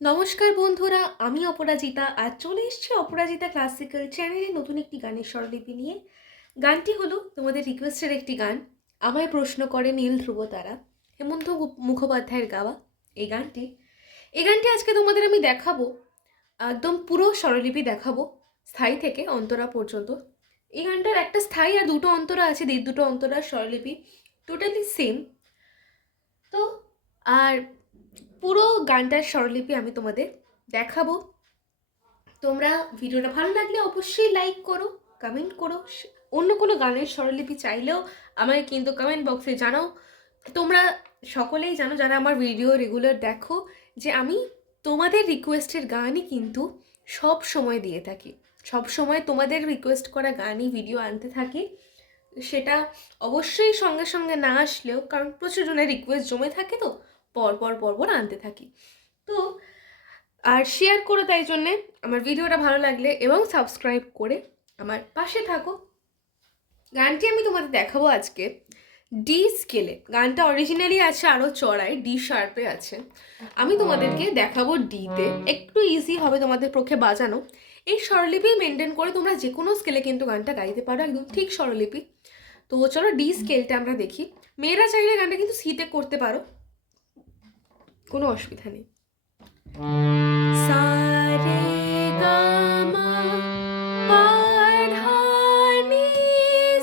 নমস্কার বন্ধুরা, আমি অপরাজিতা। আজ চলে এসেছি অপরাজিতা ক্লাসিক্যাল চ্যানেলে নতুন একটি গানের স্বরলিপি নিয়ে। গানটি হলো তোমাদের রিকোয়েস্টের একটি গান, আমায় প্রশ্ন করে নীল ধ্রুব তারা, হেমন্ত মুখোপাধ্যায়ের গাওয়া এই গানটি আজকে তোমাদের আমি দেখাবো। একদম পুরো স্বরলিপি দেখাবো, স্থায়ী থেকে অন্তরা পর্যন্ত। এই গানটার একটা স্থায়ী আর দুটো অন্তরা আছে, দুটো অন্তরার স্বরলিপি টোটালি সেম। তো আর পুরো গানটার স্বরলিপি আমি তোমাদের দেখাবো। তোমরা ভিডিওটা ভালো লাগলে অবশ্যই লাইক করো, কমেন্ট করো। অন্য কোনো গানের স্বরলিপি চাইলেও আমায় কিন্তু কমেন্ট বক্সে জানাও। তোমরা সকলেই জানো, যারা আমার ভিডিও রেগুলার দেখো, যে আমি তোমাদের রিকোয়েস্টের গানই কিন্তু সব সময় দিয়ে থাকি। সব সময় তোমাদের রিকোয়েস্ট করা গানই ভিডিও আনতে থাকি। সেটা অবশ্যই সঙ্গে সঙ্গে না আসলেও, কারণ প্রচুর জনের রিকোয়েস্ট জমে থাকে, তো পরপর আনতে থাকি। তো আর শেয়ার করো, তাই জন্যে আমার ভিডিওটা ভালো লাগলে, এবং সাবস্ক্রাইব করে আমার পাশে থাকো। গানটি আমি তোমাদের দেখাবো আজকে ডি স্কেলে। গানটা অরিজিনালি আছে আরও চড়াই, ডি শার্পে আছে। আমি তোমাদেরকে দেখাবো ডিতে, একটু ইজি হবে তোমাদের পক্ষে বাজানো। এই স্বরলিপি মেনটেন করে তোমরা যে কোনো স্কেলে কিন্তু গানটা গাইতে পারো, একদম ঠিক স্বরলিপি। তো চলো ডি স্কেলটা আমরা দেখি। মেয়েরা চাইলে গানটা কিন্তু সিতে করতে পারো, কোনো অসুবিধা নেই। সা রে গা মা পা ধা নি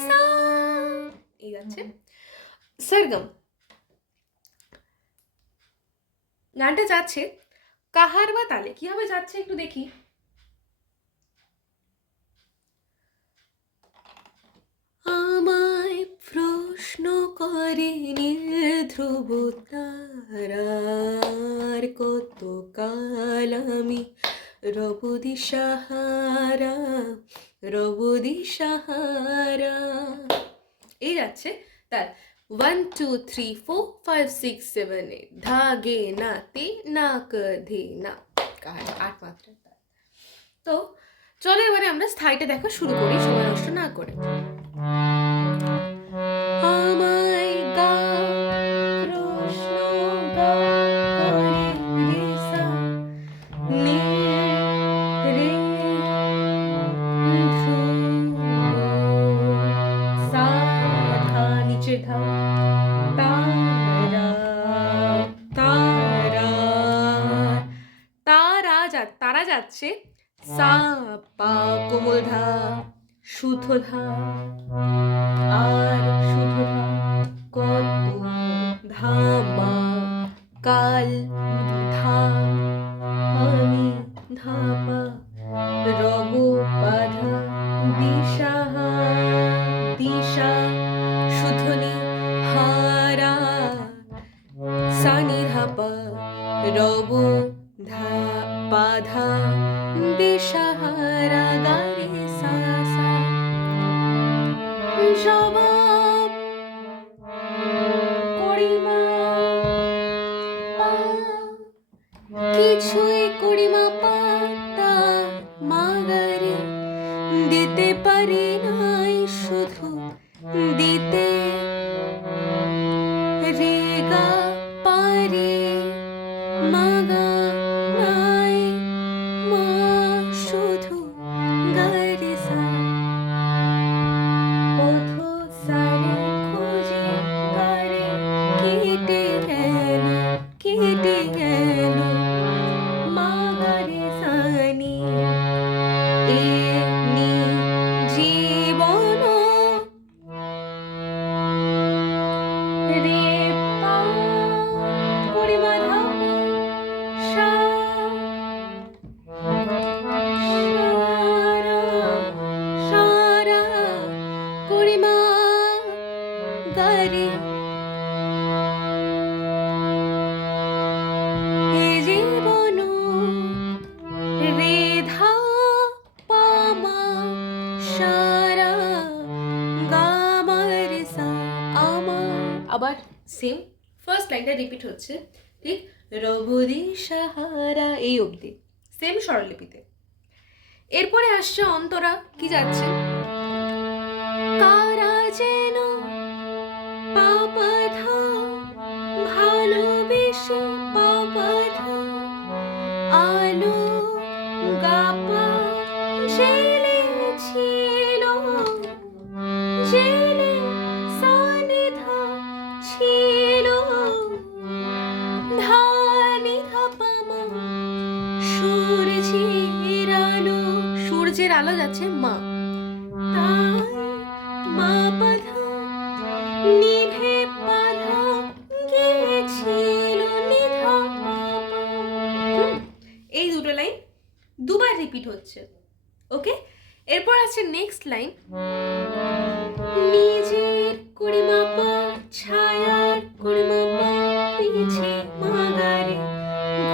সা, এই যাচ্ছে সরগম। গানটা যাচ্ছে কাহার বা তালে। কিভাবে যাচ্ছে একটু দেখি। আমায় প্রশ্ন করে নীল ধ্রুব তারার, কত কাল আমি রব দিশাহারা, রব দিশাহারা। এই যাচ্ছে তার 1 2 3 4 5 6 7 8 ধাগে নাতে না কধে না, কাহার 8 মাত্রা তাল। তো চলো এবারে আমরা স্থায়ীটা দেখা শুরু করি, সময় নষ্ট না করে। আমায় গা প্রশ্ন গা করে রে সা নি রে ধ্রুব সা ধা, নিচে ধা, তারা তারা তারা যাচ্ছে সা পা কোমল ধা, শুদ্ধ ধা, আর শুদ্ধ ধা, কত ধামা কাল ধা, আমি ধাপা রব বাধা, দিশাহা দিশা শুধনি হারা, সানি ধাপা রব ধা বাধা, দিশাহারা গারে সা সা। জবাব করিমা পা, কিছুই করিমা পাতা মাগারে, দিতে পারি নাই শুধু দিতে, রেগা পারি মাগা নাই মা শুধু গারে সা, পথ সারে খুঁজে গারে কেটে গেল মা গারে সানি, এ নি জীবন রে পা পরিমা ধাপা সা সারা সারা পরিমা গারে, এ জীবন রে ধা পা মা সারা গা মা রে সা আমার। আবার সেম ফার্স্ট লাইনটা রিপিট হচ্ছে, ঠিক রবদি সাহারা এই অবধি সেম স্বরলিপিতে। এরপরে আসছে অন্তরা, কি যাচ্ছে কারা যেন পাপা ধা ভালোবেসে পাপা ধা গাপা জেলে ছিল, জেলে সানিধা ছিল, ধানি ধাপামা সূর্যের আলো, সূর্যের আলো যাচ্ছে মা, তাই মা বাধা নিভে বাধা গেছিল নিধা বাবা। এই দুটো লাইন দুবার রিপিট হচ্ছে। ওকে, এরপর আছে নেক্সট লাইন, নিজের করিমাপা ছায়ার করিমাপা পিছে মাগারে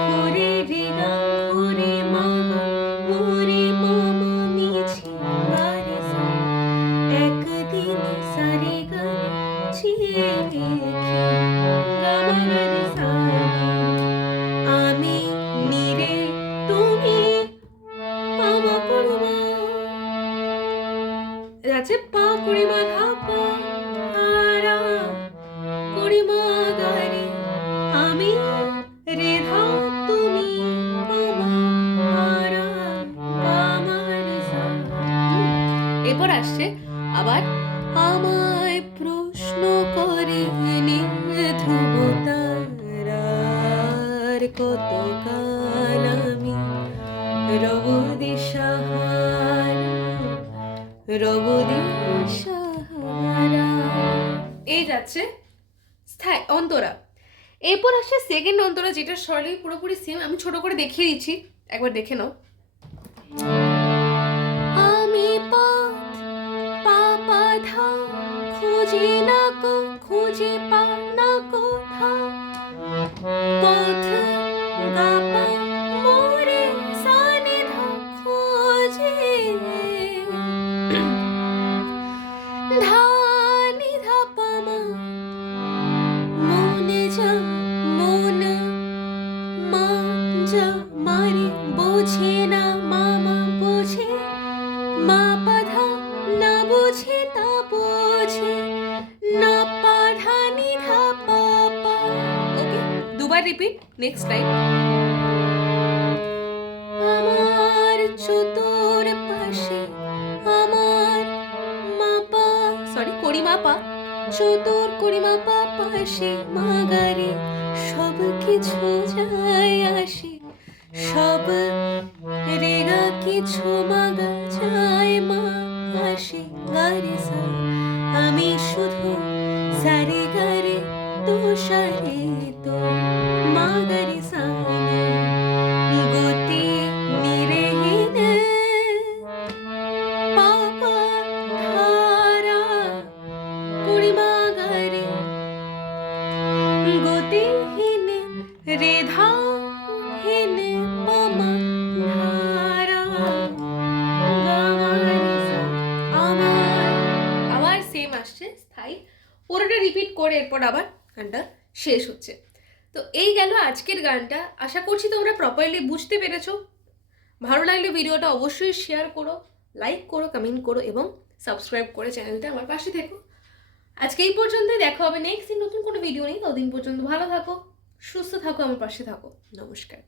ঘুরে রেগা ঘুরে মাগা মোরে মামা মিছে গারে সা একদিন সারে গারে চিয়ে রেখে গামা গারে সা আমি নিরে তুমি পামা করিমা, আছে পা করিমা ধাপা ধারা করিমা গারে আমি রেধা তুমি পামা হারা পামা রে সা। এরপর আসছে আবার, আমায় প্রশ্ন করে ধ্রুব তারার কত কাল আমি রব দিশাহারা, রব দিশাহারা। এই যাচ্ছে স্থায়ী অন্তরা। এরপর আসছে সেকেন্ড অন্তরা, যেটা স্বরে পুরোপুরি সেম। আমি ছোট করে দেখিয়ে দিচ্ছি, একবার দেখে নাও। আমি পথ পাপা ধা খুঁজে না কো খুঁজে পা না কোথা, পথ গাপা মোরে সানিধা খোঁজে, ধানি ধাপামা মনে যা মন মা যা মারে বোঝে না মামা বোঝে, মা পাধা না বোঝে তা বোঝে না পাধা নিধা পাপা। ওকে, দুবার রিপিট। নেক্সট লাইন, আমার চতুর পাশে আমার মাপা সরি করিমাপা চতুর করিমাপা পাশে মাগারে সব কিছু যায় আসে, সব রেগা কিছু মাগা যায় মা আসে গারে সা আমি শুধু সারে গারে তো সারে তো মা গারে সা গতি নিরেহীন পাপা ধারা করিমা গারে গতিহীন রেধাহীন পামা ধারা গারে সা। আবার সেম আসছে স্থায়ী, পুরোটা রিপিট করে এরপর আবার গানটা শেষ হচ্ছে। তো এই গেল আজকের গানটা। আশা করছি তোমরা প্রপারলি বুঝতে পেরেছো। ভালো লাগলে ভিডিওটা অবশ্যই শেয়ার করো, লাইক করো, কমেন্ট করো এবং সাবস্ক্রাইব করে চ্যানেলটা আমার পাশে থেকো। আজকে এই পর্যন্তই, দেখা হবে নেক্সট দিন নতুন কোনো ভিডিও নেই। ততদিন পর্যন্ত ভালো থাকো, সুস্থ থাকো, আমার পাশে থাকো। নমস্কার।